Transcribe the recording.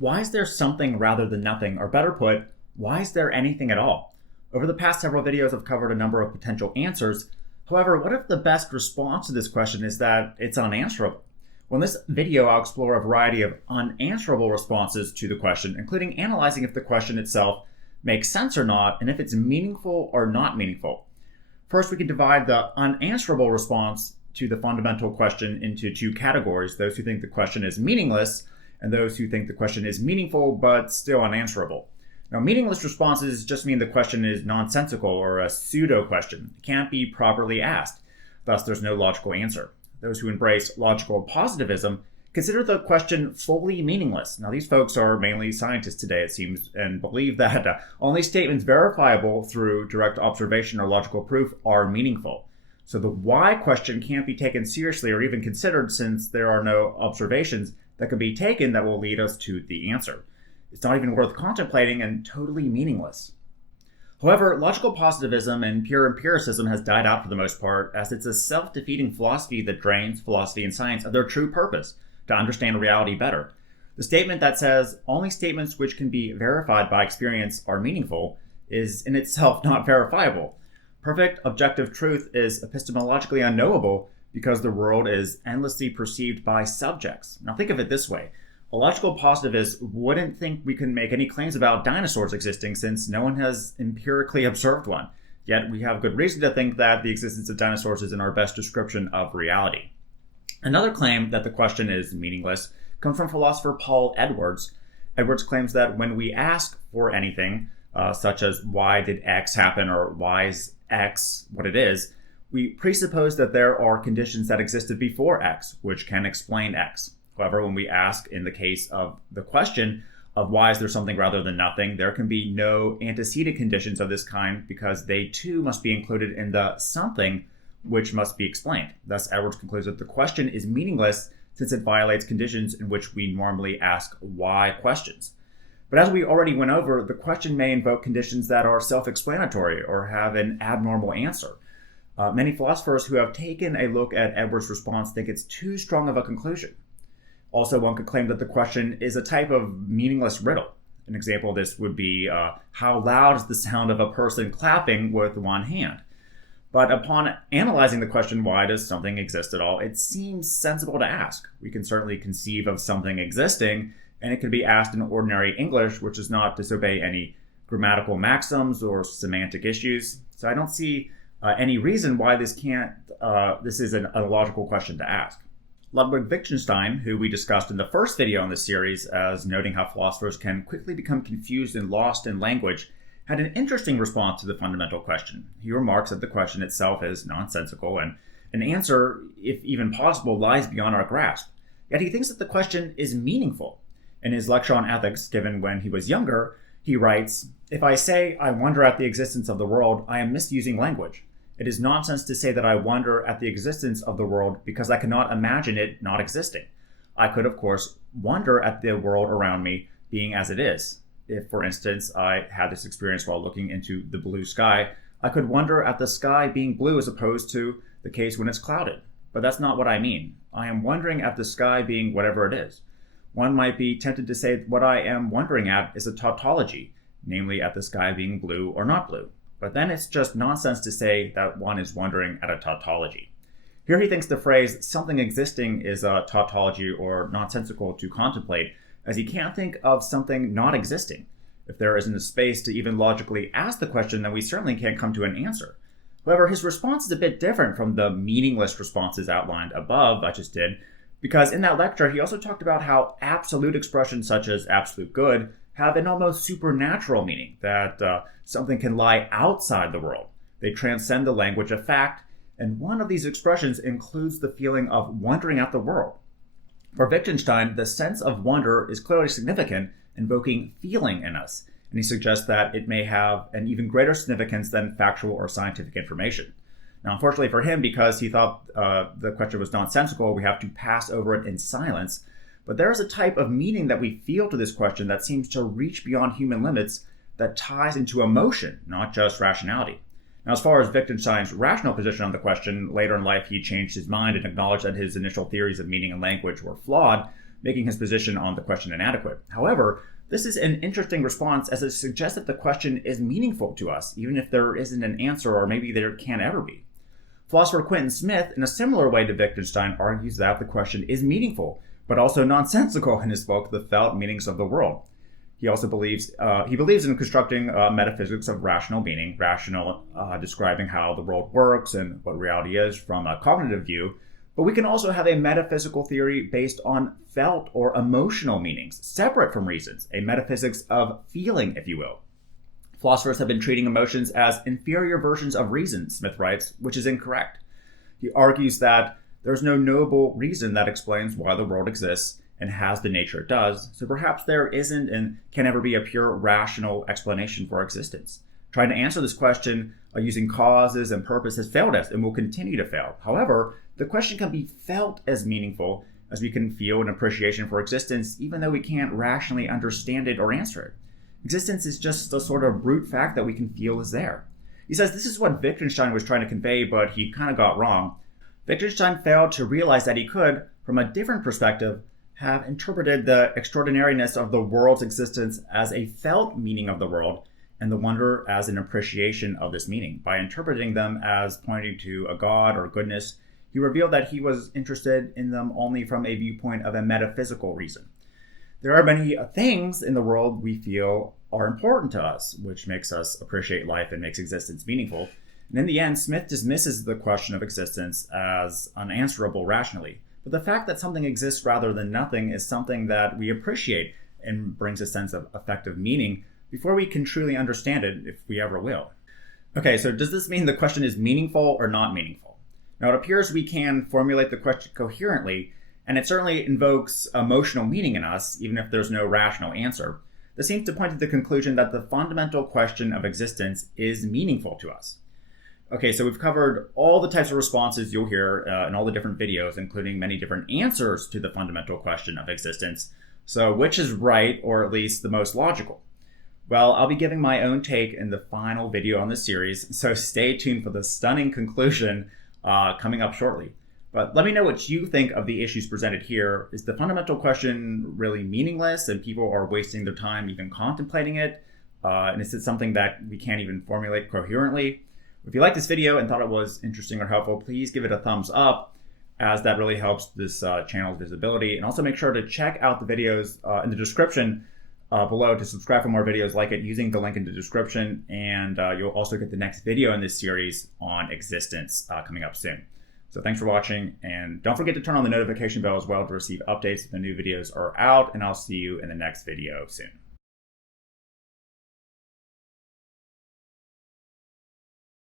Why is there something rather than nothing? Or better put, why is there anything at all? Over the past several videos, I've covered a number of potential answers. However, what if the best response to this question is that it's unanswerable? Well, in this video, I'll explore a variety of unanswerable responses to the question, including analyzing if the question itself makes sense or not, and if it's meaningful or not meaningful. First, we can divide the unanswerable response to the fundamental question into two categories: those who think the question is meaningless, and those who think the question is meaningful but still unanswerable. Now, meaningless responses just mean the question is nonsensical or a pseudo question. It can't be properly asked. Thus, there's no logical answer. Those who embrace logical positivism consider the question fully meaningless. Now, these folks are mainly scientists today, it seems, and believe that only statements verifiable through direct observation or logical proof are meaningful. So the why question can't be taken seriously or even considered, since there are no observations that can be taken that will lead us to the answer. It's not even worth contemplating and totally meaningless. However, logical positivism and pure empiricism has died out for the most part, as it's a self-defeating philosophy that drains philosophy and science of their true purpose, to understand reality better. The statement that says only statements which can be verified by experience are meaningful is in itself not verifiable. Perfect objective truth is epistemologically unknowable because the world is endlessly perceived by subjects. Now think of it this way. A logical positivist wouldn't think we can make any claims about dinosaurs existing, since no one has empirically observed one. Yet we have good reason to think that the existence of dinosaurs is in our best description of reality. Another claim that the question is meaningless comes from philosopher Paul Edwards. Edwards claims that when we ask for anything, such as why did X happen or why is X what it is, we presuppose that there are conditions that existed before X, which can explain X. However, when we ask in the case of the question of why is there something rather than nothing, there can be no antecedent conditions of this kind because they too must be included in the something which must be explained. Thus, Edwards concludes that the question is meaningless since it violates conditions in which we normally ask why questions. But as we already went over, the question may invoke conditions that are self-explanatory or have an abnormal answer. Many philosophers who have taken a look at Edwards' response think it's too strong of a conclusion. Also, one could claim that the question is a type of meaningless riddle. An example of this would be, how loud is the sound of a person clapping with one hand? But upon analyzing the question, why does something exist at all, it seems sensible to ask. We can certainly conceive of something existing, and it can be asked in ordinary English, which does not disobey any grammatical maxims or semantic issues. So I don't see any reason why this isn't a logical question to ask. Ludwig Wittgenstein, who we discussed in the first video in this series as noting how philosophers can quickly become confused and lost in language, had an interesting response to the fundamental question. He remarks that the question itself is nonsensical and an answer, if even possible, lies beyond our grasp. Yet he thinks that the question is meaningful. In his lecture on ethics given when he was younger, he writes, "If I say I wonder at the existence of the world, I am misusing language. It is nonsense to say that I wonder at the existence of the world because I cannot imagine it not existing. I could, of course, wonder at the world around me being as it is. If, for instance, I had this experience while looking into the blue sky, I could wonder at the sky being blue as opposed to the case when it's clouded. But that's not what I mean. I am wondering at the sky being whatever it is. One might be tempted to say what I am wondering at is a tautology, namely at the sky being blue or not blue. But then it's just nonsense to say that one is wondering at a tautology." Here he thinks the phrase something existing is a tautology or nonsensical to contemplate, as he can't think of something not existing. If there isn't a space to even logically ask the question, then we certainly can't come to an answer. However, his response is a bit different from the meaningless responses outlined above I just did, because in that lecture he also talked about how absolute expressions such as absolute good have an almost supernatural meaning, that something can lie outside the world. They transcend the language of fact, and one of these expressions includes the feeling of wondering at the world. For Wittgenstein, the sense of wonder is clearly significant, invoking feeling in us, and he suggests that it may have an even greater significance than factual or scientific information. Now, unfortunately for him, because he thought the question was nonsensical, we have to pass over it in silence. But there is a type of meaning that we feel to this question that seems to reach beyond human limits, that ties into emotion, not just rationality. Now, as far as Wittgenstein's rational position on the question, later in life he changed his mind and acknowledged that his initial theories of meaning and language were flawed, making his position on the question inadequate. However, this is an interesting response as it suggests that the question is meaningful to us, even if there isn't an answer or maybe there can't ever be. Philosopher Quentin Smith, in a similar way to Wittgenstein, argues that the question is meaningful, but also nonsensical in his book, The Felt Meanings of the World. He also believes in constructing metaphysics of rational meaning, describing how the world works and what reality is from a cognitive view. But we can also have a metaphysical theory based on felt or emotional meanings, separate from reasons, a metaphysics of feeling, if you will. Philosophers have been treating emotions as inferior versions of reason, Smith writes, which is incorrect. He argues that there's no knowable reason that explains why the world exists and has the nature it does, so perhaps there isn't and can never be a pure rational explanation for existence. Trying to answer this question using causes and purpose has failed us and will continue to fail. However, the question can be felt as meaningful as we can feel an appreciation for existence, even though we can't rationally understand it or answer it. Existence is just the sort of brute fact that we can feel is there. He says this is what Wittgenstein was trying to convey, but he kind of got wrong. Wittgenstein failed to realize that he could, from a different perspective, have interpreted the extraordinariness of the world's existence as a felt meaning of the world and the wonder as an appreciation of this meaning. By interpreting them as pointing to a God or goodness, he revealed that he was interested in them only from a viewpoint of a metaphysical reason. There are many things in the world we feel are important to us, which makes us appreciate life and makes existence meaningful. And in the end, Smith dismisses the question of existence as unanswerable rationally. But the fact that something exists rather than nothing is something that we appreciate and brings a sense of effective meaning before we can truly understand it, if we ever will. Okay, so does this mean the question is meaningful or not meaningful? Now, it appears we can formulate the question coherently, and it certainly invokes emotional meaning in us, even if there's no rational answer. This seems to point to the conclusion that the fundamental question of existence is meaningful to us. Okay, so we've covered all the types of responses you'll hear in all the different videos, including many different answers to the fundamental question of existence. So which is right, or at least the most logical? Well, I'll be giving my own take in the final video on this series, so stay tuned for the stunning conclusion coming up shortly. But let me know what you think of the issues presented here. Is the fundamental question really meaningless and people are wasting their time even contemplating it? And is it something that we can't even formulate coherently? If you liked this video and thought it was interesting or helpful, please give it a thumbs up, as that really helps this channel's visibility. And also make sure to check out the videos in the description below to subscribe for more videos like it using the link in the description. And you'll also get the next video in this series on existence coming up soon. So thanks for watching, and don't forget to turn on the notification bell as well to receive updates when new videos are out, and I'll see you in the next video soon.